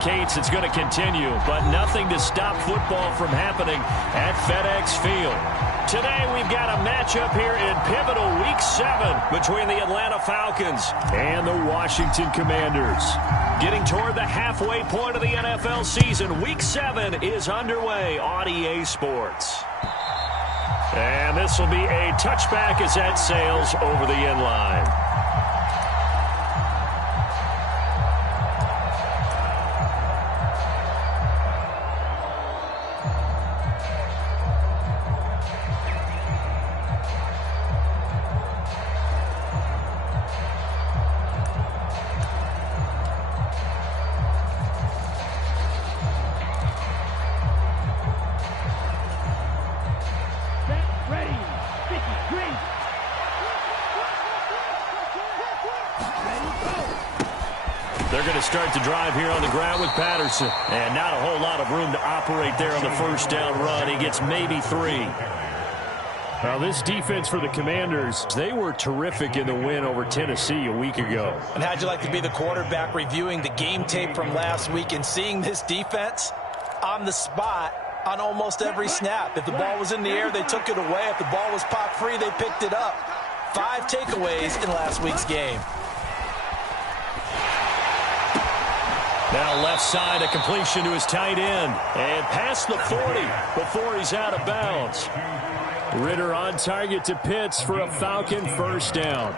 Cates, it's going to continue, but nothing to stop football from happening at FedEx Field. Today we've got a matchup here in pivotal Week 7 between the Atlanta Falcons and the Washington Commanders. Getting toward the halfway point of the NFL season, Week 7 is underway on EA Sports. And this will be a touchback as that sails over the end line. They're going to start the drive here on the ground with Patterson. And not a whole lot of room to operate there on the first down run. He gets maybe 3. Now, this defense for the Commanders, they were terrific in the win over Tennessee a week ago. And how'd you like to be the quarterback reviewing the game tape from last week and seeing this defense on the spot on almost every snap? If the ball was in the air, they took it away. If the ball was pop free, they picked it up. 5 takeaways in last week's game. Now left side, a completion to his tight end. And past the 40 before he's out of bounds. Ritter on target to Pitts for a Falcon first down.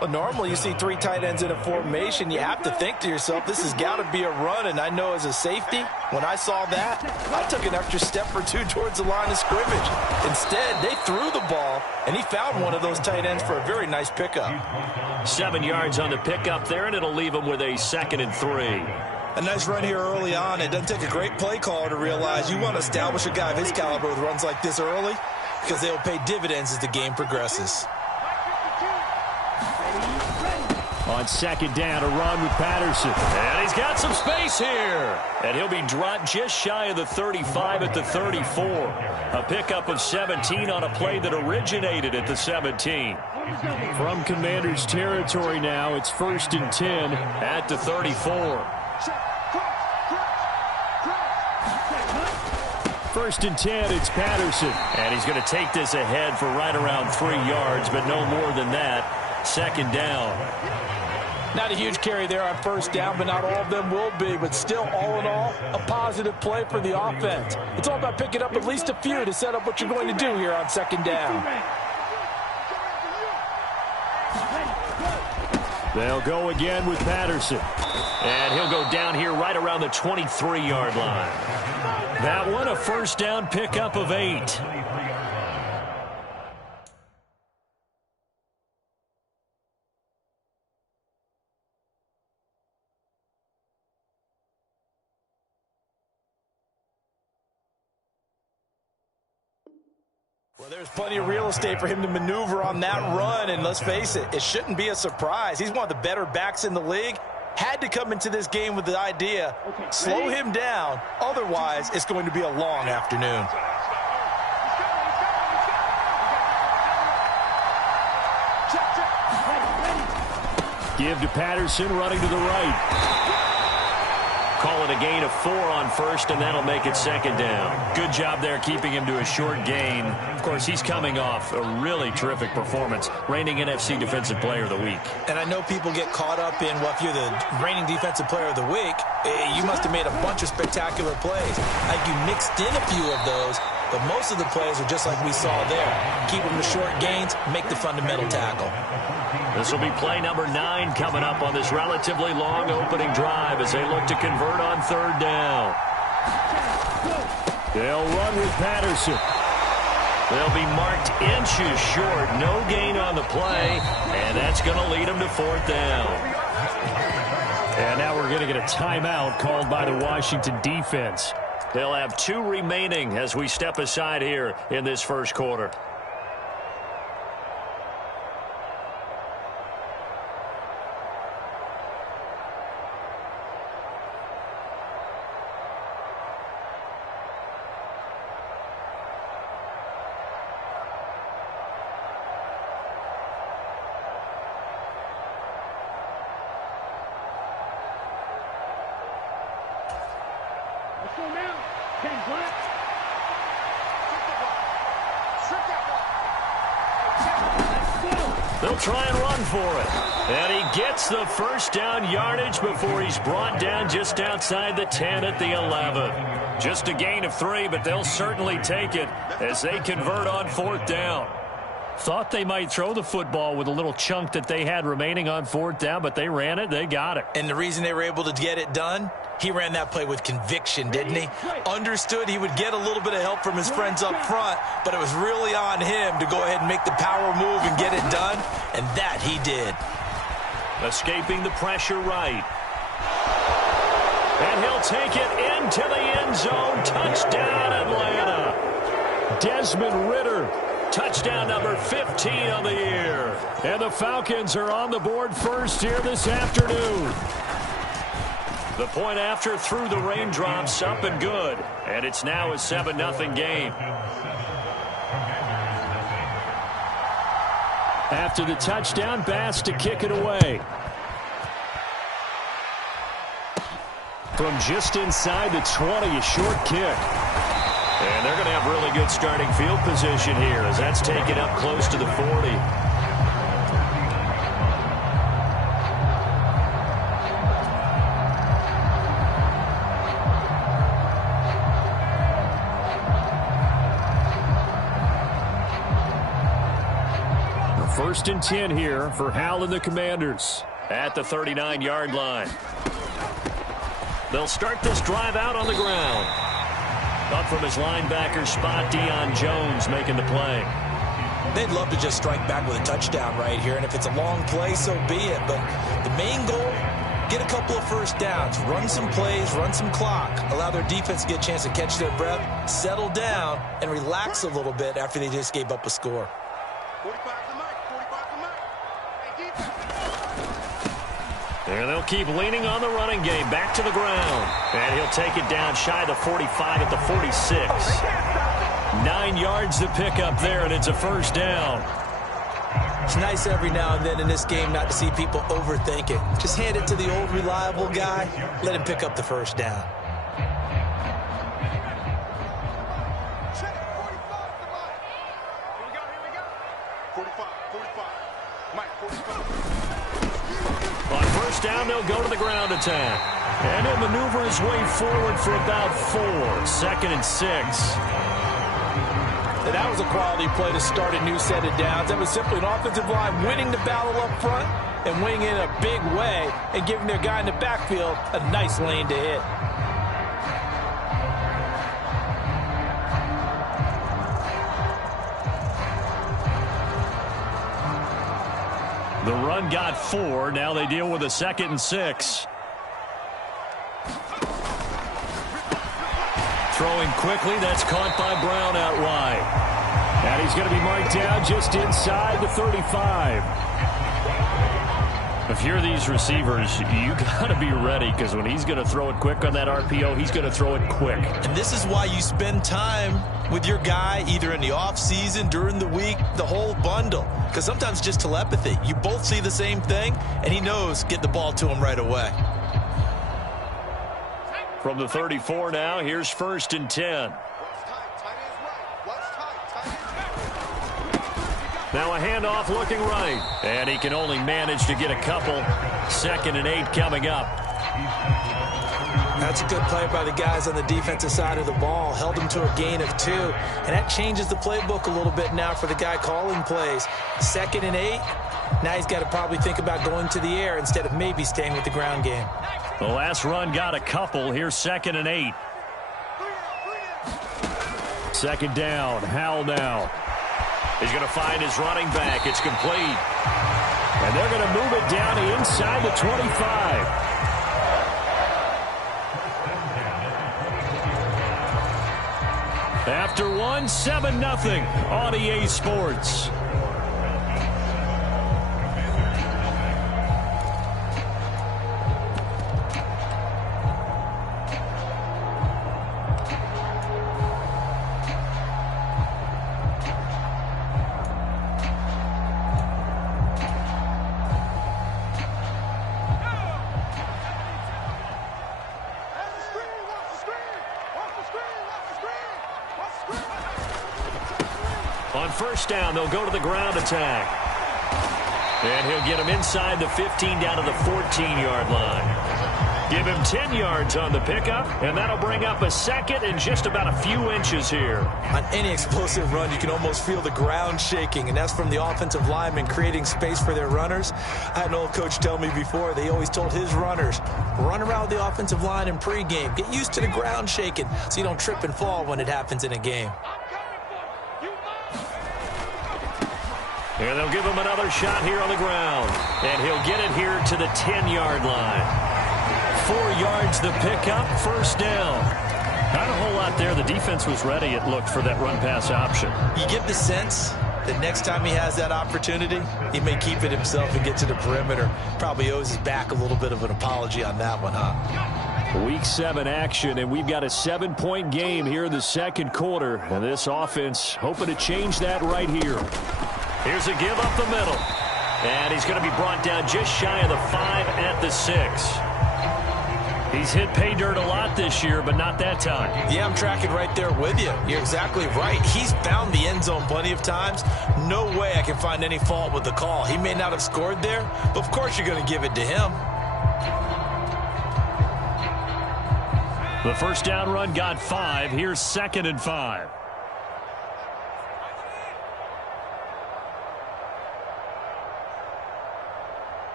Well, normally you see 3 tight ends in a formation. You have to think to yourself, this has got to be a run. And I know as a safety, when I saw that, I took an extra step or 2 towards the line of scrimmage. Instead, they threw the ball, and he found one of those tight ends for a very nice pickup. 7 yards on the pickup there, and it'll leave him with a 2nd and 3. A nice run here early on. It doesn't take a great play caller to realize you want to establish a guy of his caliber with runs like this early because they'll pay dividends as the game progresses. On 2nd down, a run with Patterson. And he's got some space here. And he'll be dropped just shy of the 35 at the 34. A pickup of 17 on a play that originated at the 17. From Commanders territory now, it's 1st and 10 at the 34. 1st and 10, it's Patterson. And he's going to take this ahead for right around 3 yards, but no more than that. 2nd down. Not a huge carry there on 1st down, but not all of them will be. But still, all in all, a positive play for the offense. It's all about picking up at least a few to set up what you're going to do here on 2nd down. They'll go again with Patterson. And he'll go down here right around the 23-yard line. That one, a 1st down pickup of 8. Well, there's plenty of real estate for him to maneuver on that run, and let's face it, it shouldn't be a surprise. He's one of the better backs in the league. Had to come into this game with the idea, slow him down, otherwise it's going to be a long afternoon. Give to Patterson, running to the right. Call it a gain of 4 on 1st, and that'll make it 2nd down. Good job there keeping him to a short gain. Of course, he's coming off a really terrific performance, reigning NFC Defensive Player of the Week. And I know people get caught up in, well, if you're the reigning Defensive Player of the Week, you must have made a bunch of spectacular plays. Like you mixed in a few of those, but most of the plays are just like we saw there. Keep them to short gains, make the fundamental tackle. This will be play number 9 coming up on this relatively long opening drive as they look to convert on 3rd down. They'll run with Patterson. They'll be marked inches short. No gain on the play, and that's going to lead them to 4th down. And now we're going to get a timeout called by the Washington defense. They'll have 2 remaining as we step aside here in this first quarter. They'll try and run for it. And he gets the first down yardage before he's brought down just outside the 10 at the 11. Just a gain of 3, but they'll certainly take it as they convert on 4th down. Thought they might throw the football with a little chunk that they had remaining on 4th down, but they ran it, they got it. And the reason they were able to get it done, he ran that play with conviction, didn't he? Understood he would get a little bit of help from his friends up front, but it was really on him to go ahead and make the power move and get it done, and that he did. Escaping the pressure right. And he'll take it into the end zone. Touchdown, Atlanta. Desmond Ridder. Touchdown number 15 on the year. And the Falcons are on the board first here this afternoon. The point after through the raindrops, up and good. And it's now a 7-0 game. After the touchdown, Bass to kick it away. From just inside the 20, a short kick. And they're going to have really good starting field position here as that's taken up close to the 40. First and 10 here for Hal and the Commanders at the 39-yard line. They'll start this drive out on the ground. Up from his linebacker spot, Deion Jones making the play. They'd love to just strike back with a touchdown right here, and if it's a long play, so be it. But the main goal, get a couple of first downs, run some plays, run some clock, allow their defense to get a chance to catch their breath, settle down, and relax a little bit after they just gave up a score. And they'll keep leaning on the running game. Back to the ground. And he'll take it down shy of the 45 at the 46. 9 yards to pick up there, and it's a first down. It's nice every now and then in this game not to see people overthink it. Just hand it to the old reliable guy. Let him pick up the first down. Down, they'll go to the ground attack. And he'll maneuver his way forward for about 4. 2nd and 6. And that was a quality play to start a new set of downs. That was simply an offensive line winning the battle up front and winning in a big way and giving their guy in the backfield a nice lane to hit. The run got 4. Now they deal with a 2nd and 6. Throwing quickly. That's caught by Brown out wide. And he's going to be marked down just inside the 35. If you're these receivers, you got to be ready because when he's going to throw it quick on that RPO, he's going to throw it quick. And this is why you spend time with your guy either in the offseason, during the week, the whole bundle. Because sometimes just telepathy. You both see the same thing, and he knows get the ball to him right away. From the 34 now, here's 1st and 10. Now a handoff looking right. And he can only manage to get a couple. 2nd and 8 coming up. That's a good play by the guys on the defensive side of the ball. Held him to a gain of 2. And that changes the playbook a little bit now for the guy calling plays. 2nd and 8. Now he's got to probably think about going to the air instead of maybe staying with the ground game. The last run got a couple. Here's 2nd and 8. 2nd down. Hal now. He's going to find his running back. It's complete. And they're going to move it down inside the 25. After 1, 7-0 on EA Sports. On first down, they'll go to the ground attack. And he'll get him inside the 15 down to the 14-yard line. Give him 10 yards on the pickup, and that'll bring up a second and just about a few inches here. On any explosive run, you can almost feel the ground shaking, and that's from the offensive linemen creating space for their runners. I had an old coach tell me before, they always told his runners, run around the offensive line in pregame. Get used to the ground shaking so you don't trip and fall when it happens in a game. And they'll give him another shot here on the ground. And he'll get it here to the 10-yard line. 4 yards the pickup, first down. Not a whole lot there. The defense was ready, it looked, for that run-pass option. You get the sense that next time he has that opportunity, he may keep it himself and get to the perimeter. Probably owes his back a little bit of an apology on that one, huh? Week 7 action, and we've got a 7-point game here in the second quarter. And this offense hoping to change that right here. Here's a give up the middle. And he's going to be brought down just shy of the 5 at the 6. He's hit pay dirt a lot this year, but not that time. Yeah, I'm tracking right there with you. You're exactly right. He's found the end zone plenty of times. No way I can find any fault with the call. He may not have scored there, but of course you're going to give it to him. The first down run got 5. Here's 2nd and 5.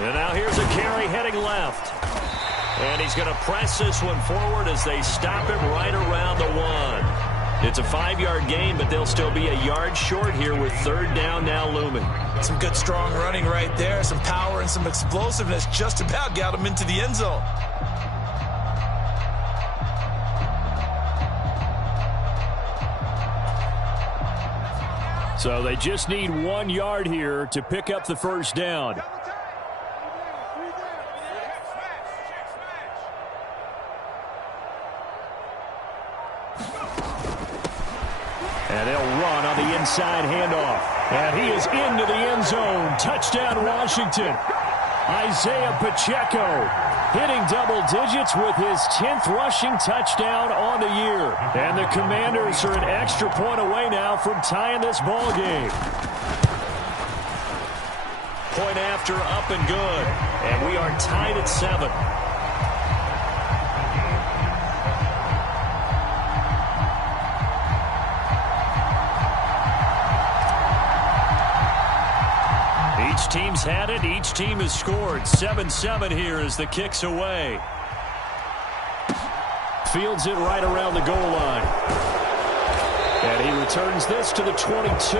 And now here's a carry heading left. And he's going to press this one forward as they stop him right around the 1. It's a 5-yard gain, but they'll still be a yard short here with third down now looming. Some good strong running right there. Some power and some explosiveness just about got him into the end zone. So they just need 1 yard here to pick up the first down. And they'll run on the inside handoff. And he is into the end zone. Touchdown, Washington. Isaiah Pacheco hitting double digits with his 10th rushing touchdown on the year. And the Commanders are an extra point away now from tying this ball game. Point after, up and good. And we are tied at 7. Each team's had it. Each team has scored. 7-7 here as the kick's away. Fields it right around the goal line. And he returns this to the 22.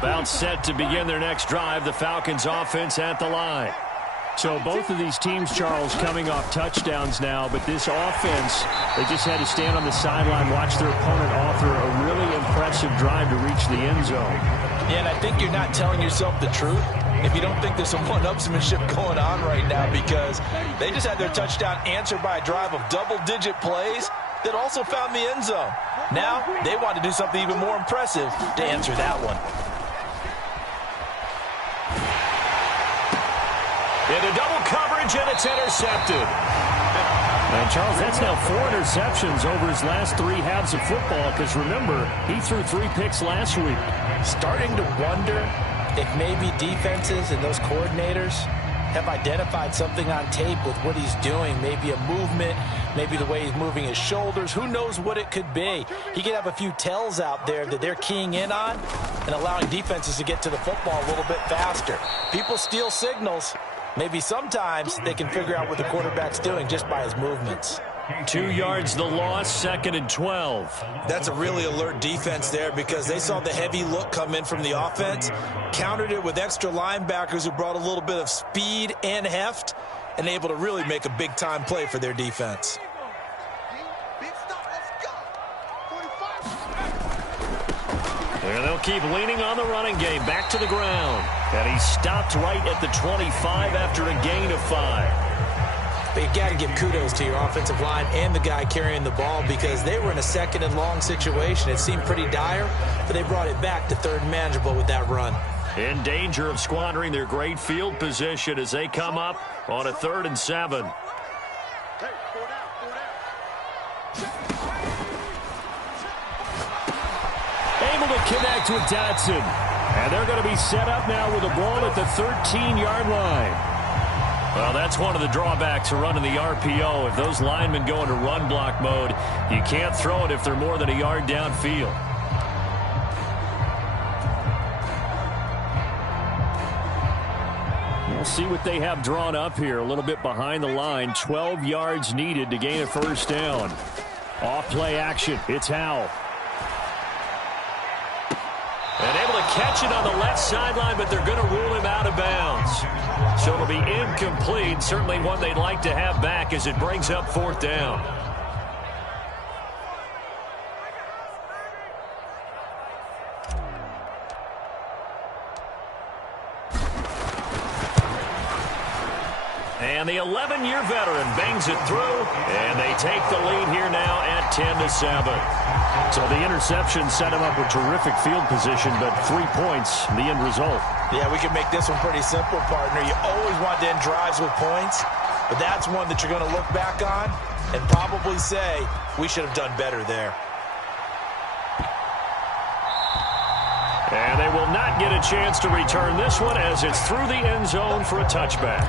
About set to begin their next drive. The Falcons offense at the line. So both of these teams, Charles, coming off touchdowns now, but this offense, they just had to stand on the sideline, watch their opponent author a really impressive drive to reach the end zone. Yeah, and I think you're not telling yourself the truth if you don't think there's some one-upsmanship going on right now, because they just had their touchdown answered by a drive of double-digit plays that also found the end zone. Now they want to do something even more impressive to answer that one. Into double coverage, and it's intercepted. And, Charles, that's now 4 interceptions over his last 3 halves of football, because, remember, he threw 3 picks last week. Starting to wonder if maybe defenses and those coordinators have identified something on tape with what he's doing, maybe a movement, maybe the way he's moving his shoulders. Who knows what it could be? He could have a few tells out there that they're keying in on and allowing defenses to get to the football a little bit faster. People steal signals. Maybe sometimes they can figure out what the quarterback's doing just by his movements. 2 yards the loss, 2nd and 12. That's a really alert defense there because they saw the heavy look come in from the offense, countered it with extra linebackers who brought a little bit of speed and heft, and able to really make a big-time play for their defense. And they'll keep leaning on the running game. Back to the ground. And he stopped right at the 25 after a gain of 5. But you got to give kudos to your offensive line and the guy carrying the ball because they were in a second and long situation. It seemed pretty dire, but they brought it back to third and manageable with that run. In danger of squandering their great field position as they come up on a 3rd and 7. Able to connect with Dotson. And they're going to be set up now with a ball at the 13-yard line. Well, that's one of the drawbacks of running the RPO. If those linemen go into run block mode, you can't throw it if they're more than a yard downfield. We'll see what they have drawn up here. A little bit behind the line. 12 yards needed to gain a first down. Off play action. It's Howell. And able to catch it on the left sideline, but they're going to rule him out of bounds. So it'll be incomplete. Certainly one they'd like to have back as it brings up 4th down. And the 11-year veteran bangs it through, and they take the lead here now at 10-7. So the interception set him up with terrific field position, but 3 points, the end result. Yeah, we can make this one pretty simple, partner. You always want to end drives with points, but that's one that you're going to look back on and probably say, we should have done better there. And they will not get a chance to return this one as it's through the end zone for a touchback.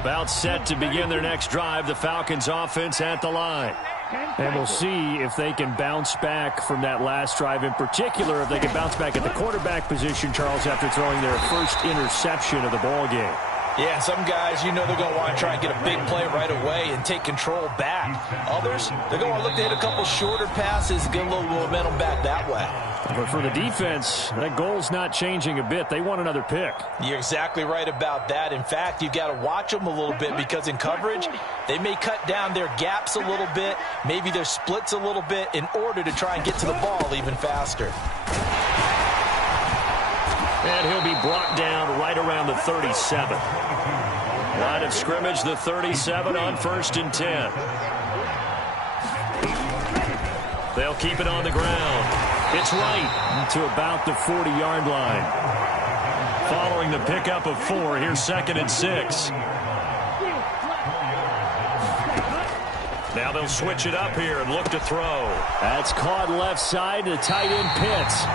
About set to begin their next drive. The Falcons offense at the line. And we'll see if they can bounce back from that last drive, in particular if they can bounce back at the quarterback position, Charles, after throwing their first interception of the ball game. Yeah, some guys, you know they're going to want to try and get a big play right away and take control back. Others, they're going to want to look to hit a couple shorter passes, get a little momentum back that way. But for the defense, that goal's not changing a bit. They want another pick. You're exactly right about that. In fact, you've got to watch them a little bit because in coverage, they may cut down their gaps a little bit, maybe their splits a little bit in order to try and get to the ball even faster. And he'll be brought down right around the 37. Line of scrimmage, the 37 on 1st and 10. They'll keep it on the ground. It's right to about the 40-yard line. Following the pickup of 4, here's 2nd and 6. Now they'll switch it up here and look to throw. That's caught left side to tight end Pitts.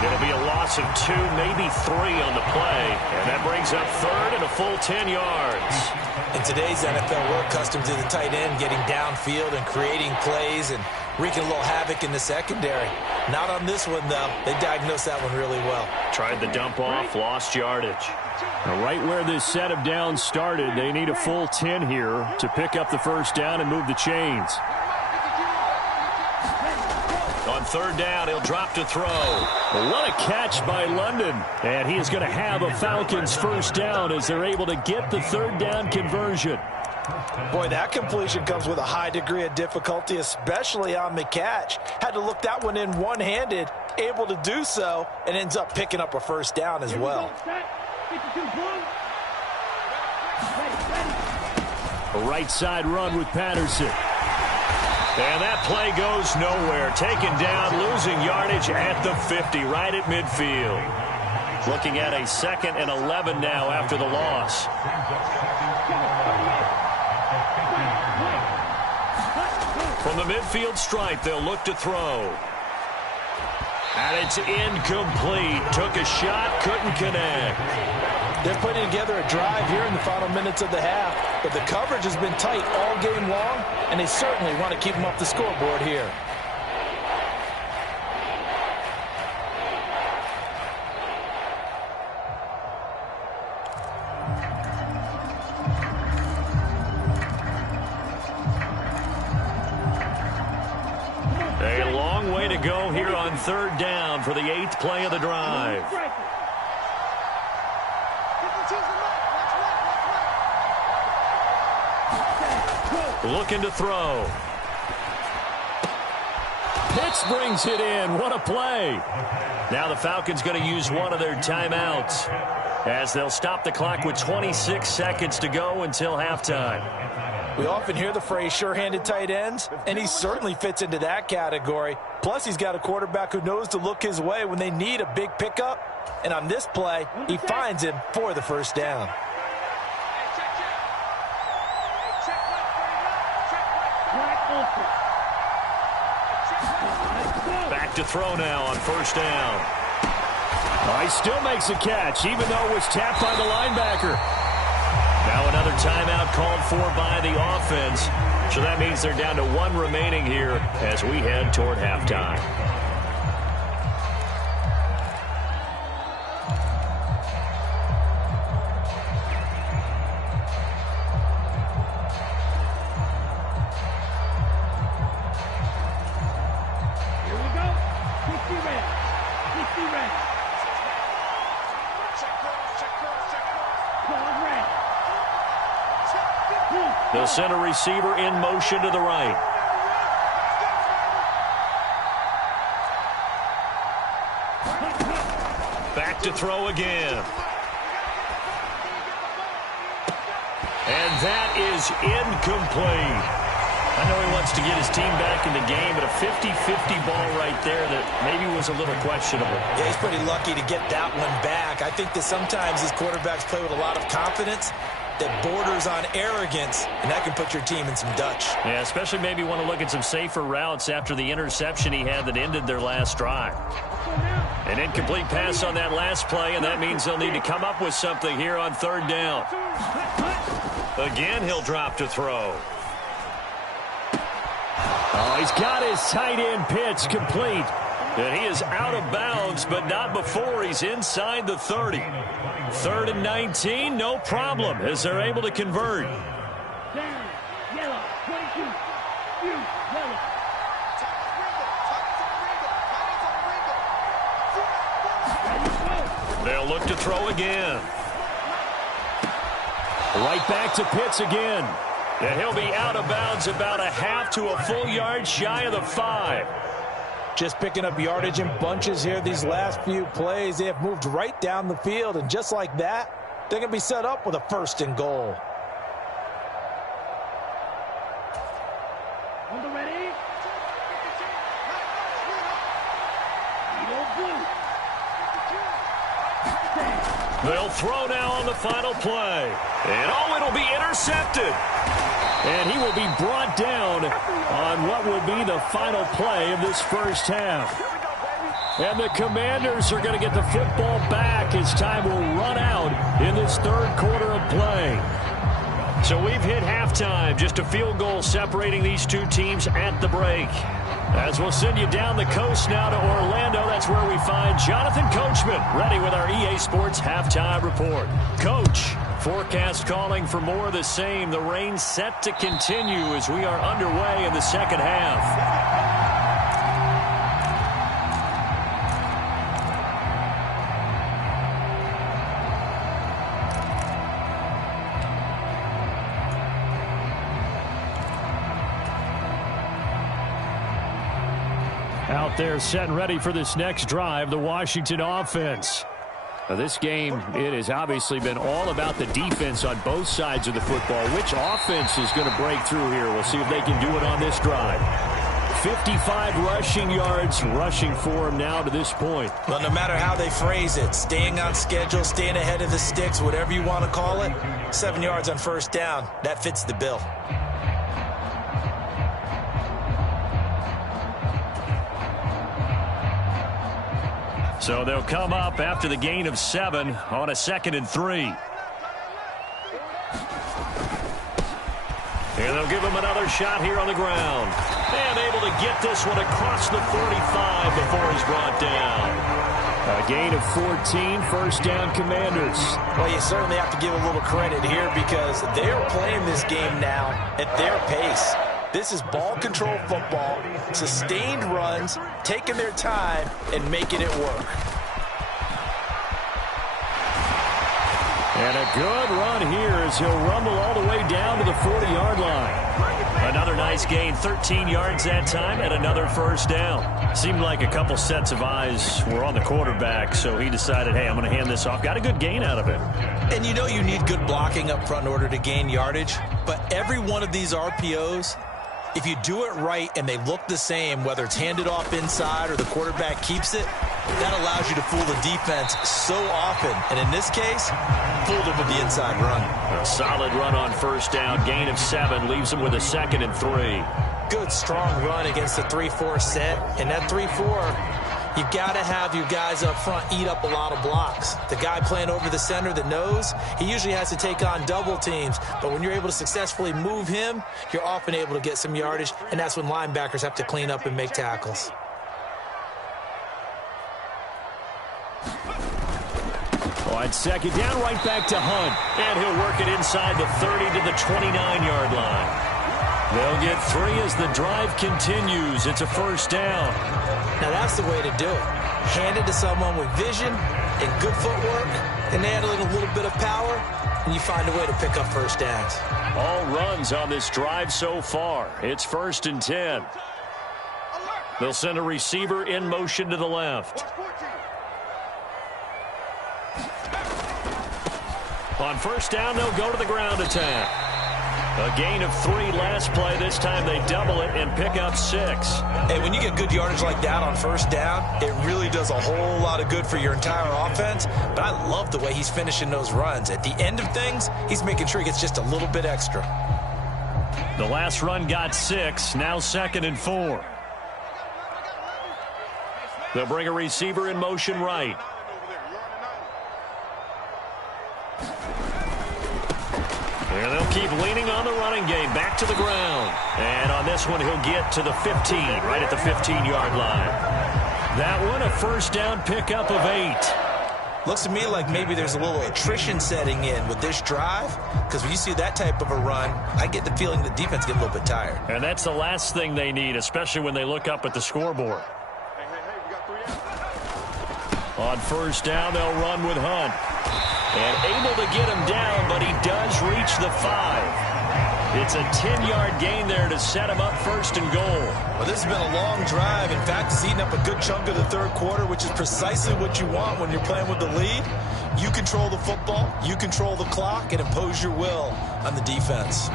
It'll be a loss of 2, maybe 3 on the play. And that brings up 3rd and a full 10 yards. In today's NFL, we're accustomed to the tight end getting downfield and creating plays and wreaking a little havoc in the secondary. Not on this one, though. They diagnosed that one really well. Tried the dump off, lost yardage. Now, right where this set of downs started, they need a full 10 here to pick up the first down and move the chains. On 3rd down, he'll drop to throw. What a catch by London. And he is going to have a Falcons first down as they're able to get the 3rd down conversion. Boy, that completion comes with a high degree of difficulty, especially on the catch. Had to look that one in one-handed, able to do so, and ends up picking up a first down as well. A right side run with Patterson. And that play goes nowhere. Taken down, losing yardage at the 50, right at midfield. Looking at a 2nd and 11 now after the loss. From the midfield stripe, they'll look to throw. And it's incomplete. Took a shot, couldn't connect. They're putting together a drive here in the final minutes of the half, but the coverage has been tight all game long, and they certainly want to keep them off the scoreboard here. A long way to go here on third down for the 8th play of the drive. Looking to throw. Pitts brings it in. What a play. Now the Falcons going to use one of their timeouts as they'll stop the clock with 26 seconds to go until halftime. We often hear the phrase sure-handed tight ends, and he certainly fits into that category. Plus, he's got a quarterback who knows to look his way when they need a big pickup. And on this play, he finds him for the first down. Back to throw now on first down. He still makes a catch, even though it was tapped by the linebacker. Now another timeout called for by the offense. So that means they're down to one remaining here as we head toward halftime. They'll send a receiver in motion to the right. Back to throw again. And that is incomplete. I know he wants to get his team back in the game, but a 50-50 ball right there that maybe was a little questionable. Yeah, he's pretty lucky to get that one back. I think that sometimes these quarterbacks play with a lot of confidence that borders on arrogance, and that can put your team in some Dutch. Yeah, especially maybe want to look at some safer routes after the interception he had that ended their last drive. An incomplete pass on that last play, and that means they'll need to come up with something here on third down. Again, he'll drop to throw. Oh, he's got his tight end pitch complete. And he is out of bounds, but not before he's inside the 30. 3rd and 19, no problem, as they're able to convert. They'll look to throw again. Right back to Pitts again. And he'll be out of bounds about a half to a full yard shy of the 5. Just picking up yardage in bunches here these last few plays. They have moved right down the field, and just like that, they're going to be set up with a 1st and goal. They'll throw now on the final play. And oh, it'll be intercepted. And he will be brought down on what will be the final play of this first half. And the Commanders are going to get the football back as time will run out in this 3rd quarter of play. So we've hit halftime, just a field goal separating these two teams at the break. As we'll send you down the coast now to Orlando, that's where we find Jonathan Coachman, ready with our EA Sports Halftime Report. Coach, forecast calling for more of the same. The rain set to continue as we are underway in the second half. Out there set and ready for this next drive, the Washington offense. Now this game, it has obviously been all about the defense on both sides of the football. Which offense is going to break through here? We'll see if they can do it on this drive. 55 rushing yards rushing for him now to this point. Well, no matter how they phrase it, staying on schedule, staying ahead of the sticks, whatever you want to call it, 7 yards on first down, that fits the bill. So they'll come up after the gain of 7 on a 2nd and 3. And they'll give him another shot here on the ground. And able to get this one across the 45 before he's brought down. A gain of 14, first down Commanders. Well, you certainly have to give a little credit here because they're playing this game now at their pace. This is ball control football, sustained runs, taking their time, and making it work. And a good run here as he'll rumble all the way down to the 40-yard line. Another nice gain, 13 yards that time, and another first down. Seemed like a couple sets of eyes were on the quarterback, so he decided, hey, I'm going to hand this off. Got a good gain out of it. And you know you need good blocking up front in order to gain yardage, but every one of these RPOs, if you do it right and they look the same, whether it's handed off inside or the quarterback keeps it, that allows you to fool the defense so often. And in this case, fooled him with the inside run. A solid run on first down. Gain of 7 leaves him with a 2nd and 3. Good, strong run against the 3-4 set. And that 3-4, you've got to have your guys up front eat up a lot of blocks. The guy playing over the center, the nose, he usually has to take on double teams. But when you're able to successfully move him, you're often able to get some yardage. And that's when linebackers have to clean up and make tackles. On second down, right back to Hunt. And he'll work it inside the 30 to the 29-yard line. They'll get 3 as the drive continues. It's a first down. Now that's the way to do it. Hand it to someone with vision and good footwork, and add in a little bit of power, and you find a way to pick up first downs. All runs on this drive so far. It's 1st and 10. They'll send a receiver in motion to the left. On first down, they'll go to the ground attack. A gain of 3 last play. This time they double it and pick up 6. Hey, when you get good yardage like that on first down, it really does a whole lot of good for your entire offense. But I love the way he's finishing those runs. At the end of things, he's making sure he gets just a little bit extra. The last run got 6. Now 2nd and 4. They'll bring a receiver in motion right. And they'll keep leaning on the running game. Back to the ground. And on this one, he'll get to the 15, right at the 15-yard line. That one, a first down pickup of 8. Looks to me like maybe there's a little attrition setting in with this drive, because when you see that type of a run, I get the feeling the defense get a little bit tired. And that's the last thing they need, especially when they look up at the scoreboard. On first down, they'll run with Hunt. And able to get him down, but he does reach the 5. It's a 10-yard gain there to set him up 1st and goal. Well, this has been a long drive. In fact, it's eaten up a good chunk of the third quarter, which is precisely what you want when you're playing with the lead. You control the football, you control the clock, and impose your will on the defense.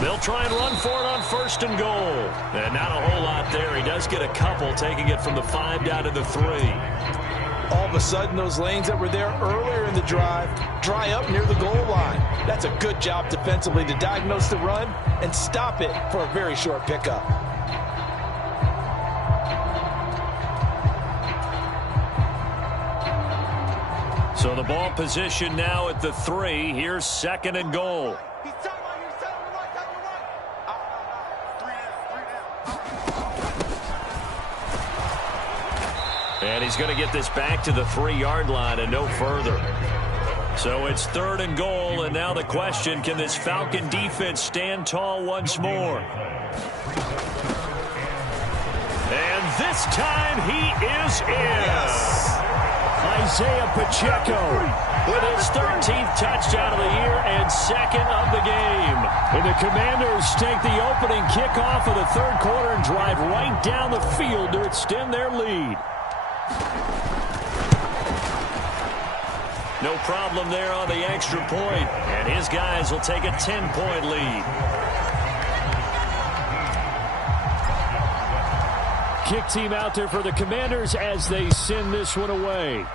They'll try and run for it on 1st and goal. And not a whole lot there. He does get a couple, taking it from the 5 down to the 3. All of a sudden, those lanes that were there earlier in the drive dry up near the goal line. That's a good job defensively to diagnose the run and stop it for a very short pickup. So the ball position now at the 3. Here's 2nd and goal. And he's going to get this back to the 3-yard line and no further. So it's 3rd and goal, and now the question, can this Falcon defense stand tall once more? And this time he is in. Yes. Isaiah Pacheco With his 13th touchdown of the year and 2nd of the game. And the Commanders take the opening kickoff of the third quarter and drive right down the field to extend their lead. No problem there on the extra point, and his guys will take a 10-point lead. Kick team out there for the Commanders as they send this one away.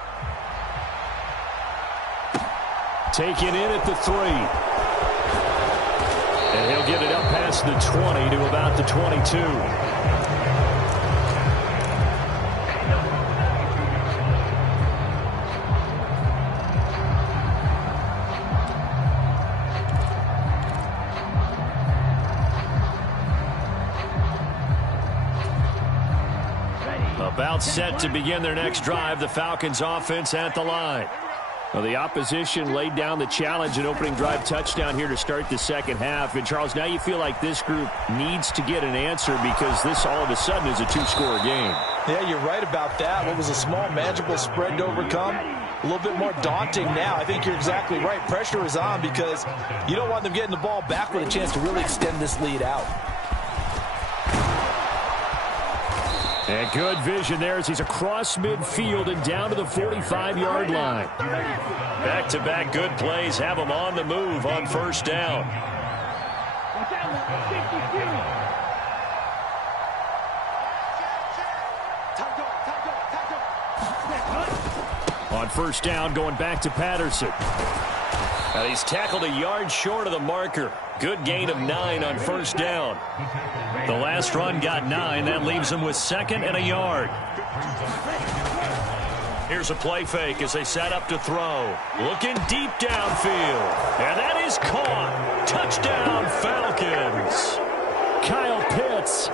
Taken in at the 3. And he'll get it up past the 20 to about the 22. About set to begin their next drive, the Falcons offense at the line. Well, the opposition laid down the challenge and opening drive touchdown here to start the second half. And, Charles, now you feel like this group needs to get an answer because this all of a sudden is a two-score game. Yeah, you're right about that. What was a small, manageable spread to overcome, a little bit more daunting now. I think you're exactly right. Pressure is on because you don't want them getting the ball back with a chance to really extend this lead out. And good vision there as he's across midfield and down to the 45-yard line. Back-to-back good plays have them on the move on first down. On first down, going back to Patterson. Now he's tackled a yard short of the marker. Good gain of 9 on first down. The last run got 9. That leaves him with 2nd and a yard. Here's a play fake as they set up to throw. Looking deep downfield. And that is caught. Touchdown, Falcons. Kyle Pitts.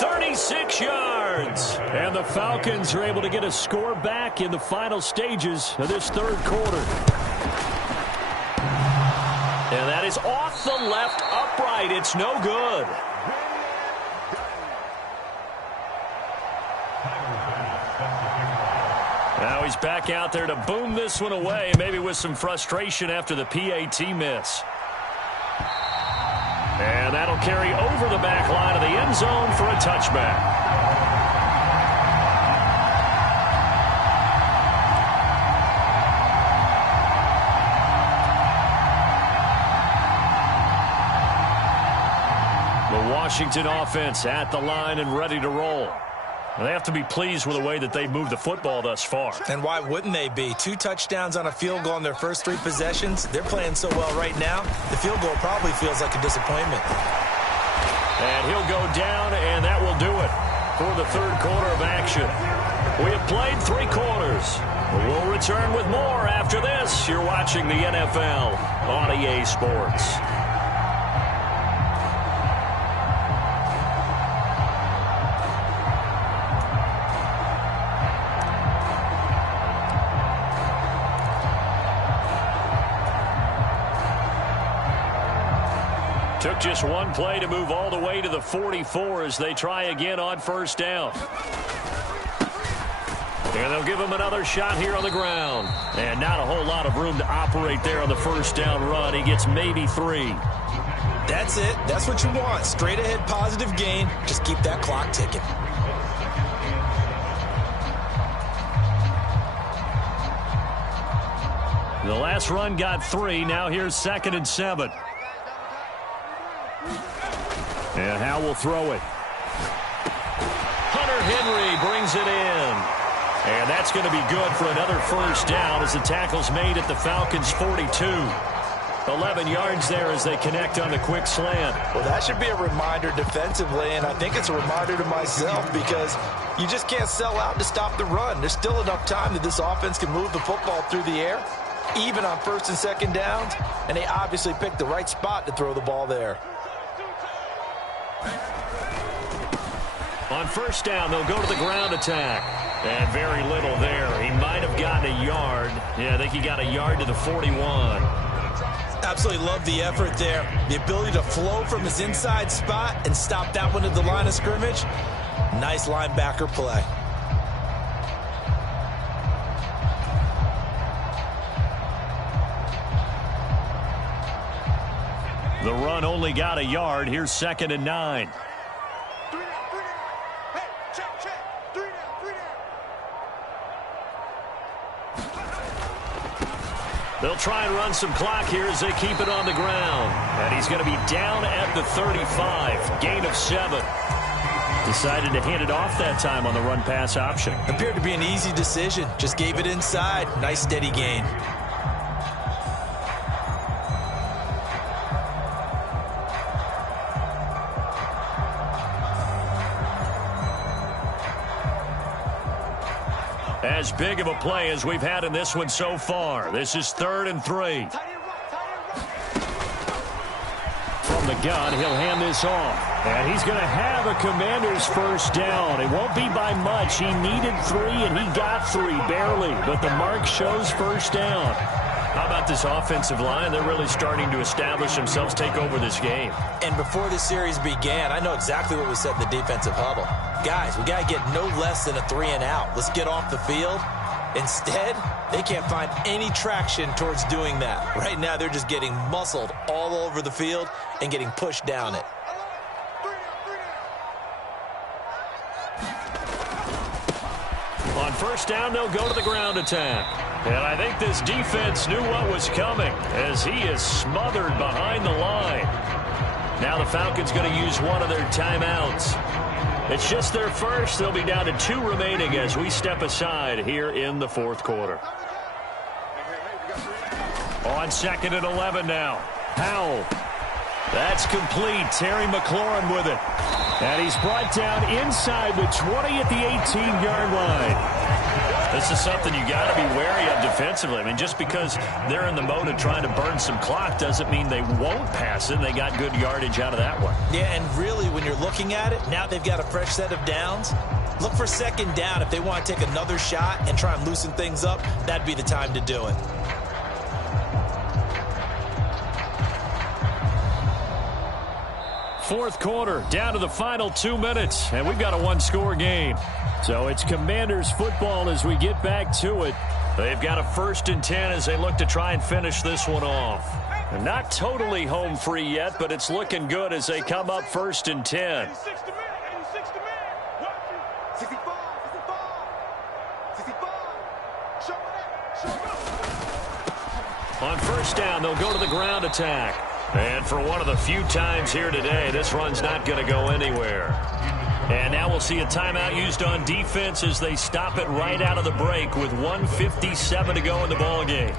36 yards. And the Falcons are able to get a score back in the final stages of this third quarter. And that is off the left upright. It's no good. Now he's back out there to boom this one away, maybe with some frustration after the PAT miss. And that'll carry over the back line of the end zone for a touchback. The Washington offense at the line and ready to roll. They have to be pleased with the way that they've moved the football thus far. And why wouldn't they be? 2 touchdowns on a field goal in their first 3 possessions. They're playing so well right now, the field goal probably feels like a disappointment. And he'll go down, and that will do it for the third quarter of action. We have played 3 quarters. We'll return with more after this. You're watching the NFL on EA Sports. Took just one play to move all the way to the 44 as they try again on first down. And they'll give him another shot here on the ground. And not a whole lot of room to operate there on the first down run. He gets maybe 3. That's it. That's what you want. Straight ahead positive gain. Just keep that clock ticking. The last run got 3. Now here's 2nd and 7. And Howe will throw it. Hunter Henry brings it in. And that's going to be good for another first down as the tackle's made at the Falcons' 42. 11 yards there as they connect on the quick slant. Well, that should be a reminder defensively, and I think it's a reminder to myself because you just can't sell out to stop the run. There's still enough time that this offense can move the football through the air, even on first and second downs, and they obviously picked the right spot to throw the ball there. On first down, they'll go to the ground attack. And very little there. He might have gotten a yard. Yeah, I think he got a yard to the 41. Absolutely love the effort there. The ability to flow from his inside spot and stop that one at the line of scrimmage. Nice linebacker play. The run only got a yard. Here's 2nd and 9. They'll try and run some clock here as they keep it on the ground. And he's going to be down at the 35. Gain of 7. Decided to hand it off that time on the run-pass option. Appeared to be an easy decision. Just gave it inside. Nice steady gain. As big of a play as we've had in this one so far. This is 3rd and 3. From the gun. He'll hand this off. And he's going to have a Commanders first down. It won't be by much. He needed 3, and he got 3, barely. But the mark shows first down. How about this offensive line? They're really starting to establish themselves, take over this game. And before this series began, I know exactly what we said in the defensive huddle. Guys, we got to get no less than a 3-and-out. Let's get off the field. Instead, they can't find any traction towards doing that. Right now, they're just getting muscled all over the field and getting pushed down it. On first down, they'll go to the ground attack. And I think this defense knew what was coming as he is smothered behind the line. Now the Falcons going to use one of their timeouts. It's just their first. They'll be down to 2 remaining as we step aside here in the fourth quarter. On 2nd and 11 now. Powell. That's complete. Terry McLaurin with it. And he's brought down inside the 20 at the 18-yard line. This is something you got to be wary of defensively. I mean, just because they're in the mode of trying to burn some clock doesn't mean they won't pass it. And they got good yardage out of that one. Yeah, and really, when you're looking at it, now they've got a fresh set of downs. Look for 2nd down. If they want to take another shot and try and loosen things up, that'd be the time to do it. Fourth quarter, down to the final 2 minutes, and we've got a 1-score game. So it's Commanders football as we get back to it. They've got a 1st and 10 as they look to try and finish this one off. They're not totally home free yet, but it's looking good as they come up 1st and 10. On first down, they'll go to the ground attack. And for one of the few times here today, this run's not going to go anywhere. And now we'll see a timeout used on defense as they stop it right out of the break with 1:57 to go in the ballgame.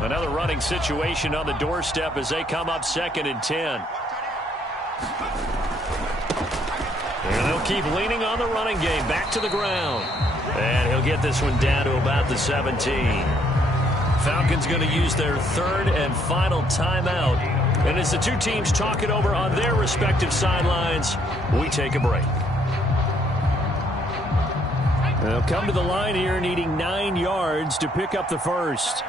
Another running situation on the doorstep as they come up 2nd and 10. And they'll keep leaning on the running game. Back to the ground. And he'll get this one down to about the 17. Falcons going to use their 3rd and final timeout. And as the two teams talk it over on their respective sidelines, we take a break. They'll come to the line here needing 9 yards to pick up the first.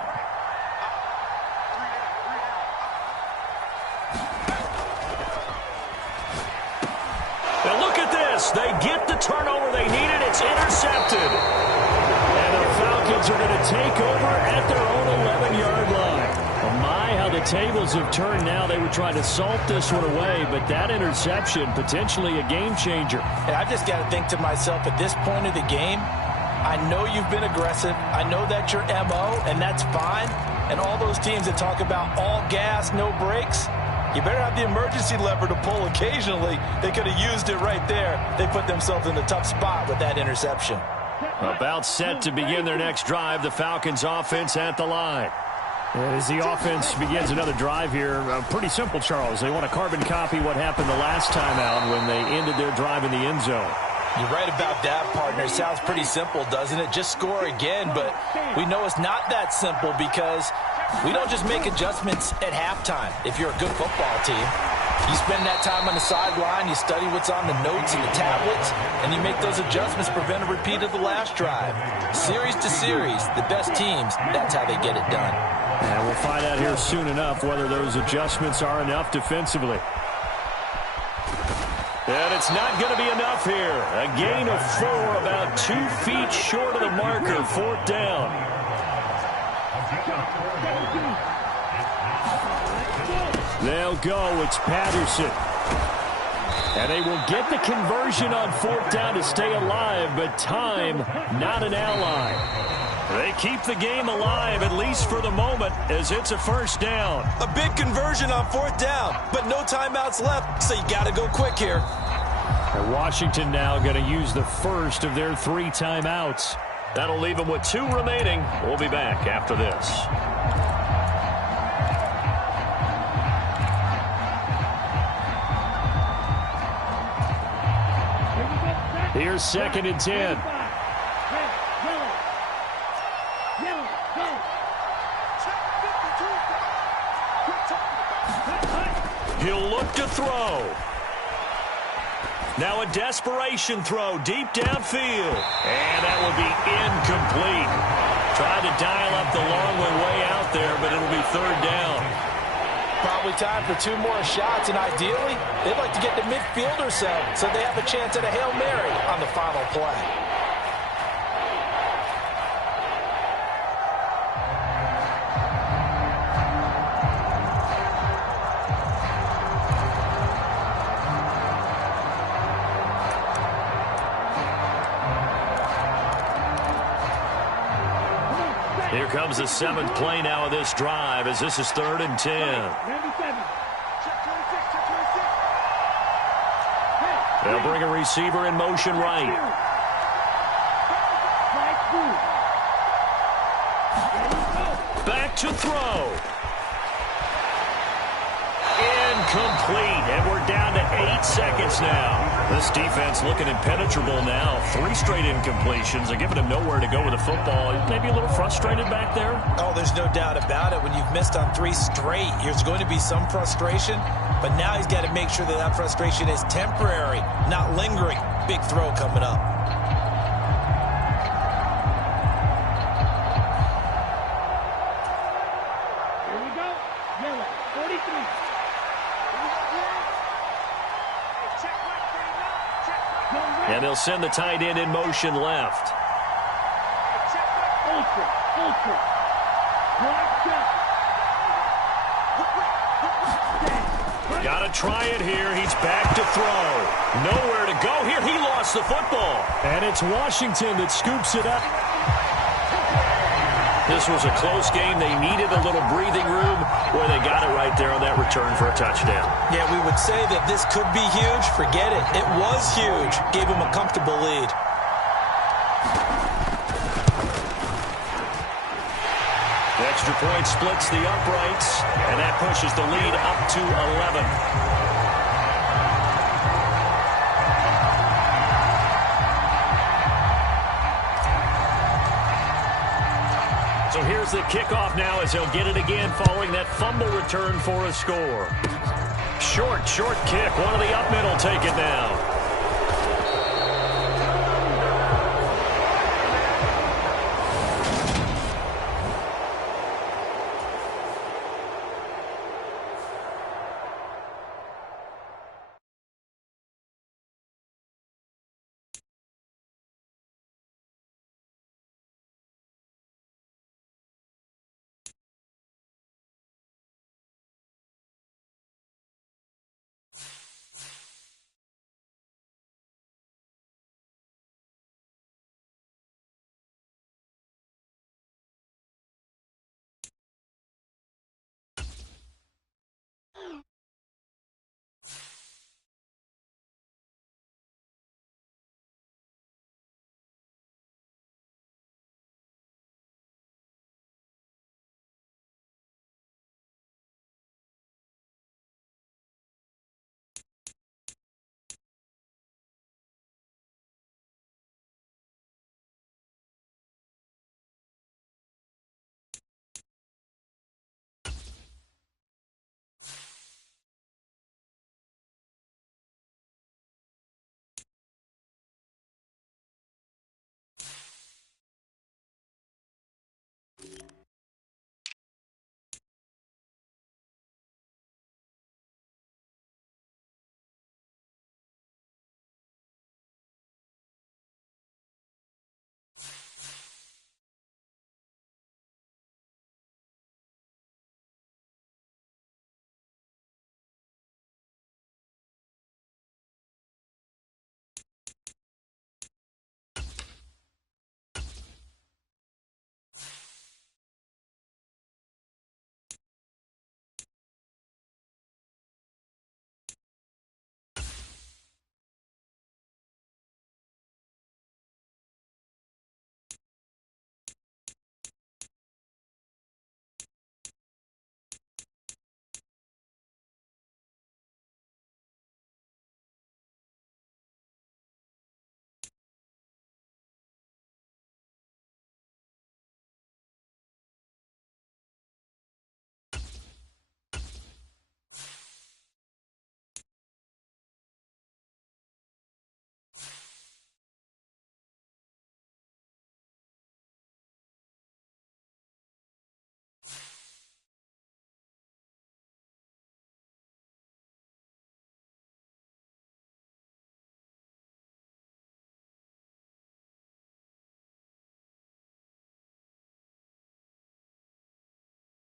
They get the turnover they needed. It's intercepted. And the Falcons are going to take over at their own 11-yard line. Oh my, how the tables have turned now. They were trying to salt this one away, but that interception, potentially a game changer. And I've just got to think to myself, at this point of the game, I know you've been aggressive. I know that's your MO, and that's fine. And all those teams that talk about all gas, no brakes, you better have the emergency lever to pull occasionally. They could have used it right there. They put themselves in a tough spot with that interception. About set to begin their next drive, the Falcons offense at the line. And as the offense begins another drive here, pretty simple, Charles. They want to carbon copy what happened the last time out when they ended their drive in the end zone. You're right about that, partner. It sounds pretty simple, doesn't it? Just score again, but we know it's not that simple because we don't just make adjustments at halftime. If you're a good football team, you spend that time on the sideline, you study what's on the notes and the tablets, and you make those adjustments, prevent a repeat of the last drive. Series to series, the best teams, that's how they get it done. And we'll find out here soon enough whether those adjustments are enough defensively. And it's not going to be enough here. A gain of 4, about 2 feet short of the marker, 4th down. They'll go. It's Patterson. And they will get the conversion on 4th down to stay alive, but time, not an ally. They keep the game alive, at least for the moment, as it's a 1st down. A big conversion on 4th down, but no timeouts left, so you got to go quick here. And Washington now going to use the first of their 3 timeouts. That'll leave them with 2 remaining. We'll be back after this. Here's 2nd and 10. He'll look to throw. Now a desperation throw deep downfield. And that will be incomplete. Tried to dial up the long way out there, but it'll be 3rd down. Probably time for 2 more shots, and ideally, they'd like to get to midfield or so they have a chance at a Hail Mary on the final play. Here comes the 7th play now of this drive as this is 3rd and 10. They'll bring a receiver in motion right. Back to throw. Incomplete, and we're down to 8 seconds now. This defense looking impenetrable now. 3 straight incompletions. They're giving him nowhere to go with the football. Maybe a little frustrated back there. Oh, there's no doubt about it. When you've missed on 3 straight, there's going to be some frustration. But now he's got to make sure that frustration is temporary, not lingering. Big throw coming up. Here we go. Yellow, 43. And they'll send the tight end in motion left. Ultra. Got to try it here. He's back to throw. Nowhere to go here. He lost the football. And it's Washington that scoops it up. This was a close game. They needed a little breathing room. Boy, they got it right there on that return for a touchdown. Yeah, we would say that this could be huge. Forget it. It was huge. Gave him a comfortable lead. The extra point splits the uprights, and that pushes the lead up to 11. So here's the kickoff now as he'll get it again following that fumble return for a score. Short kick. One of the up middle take it now.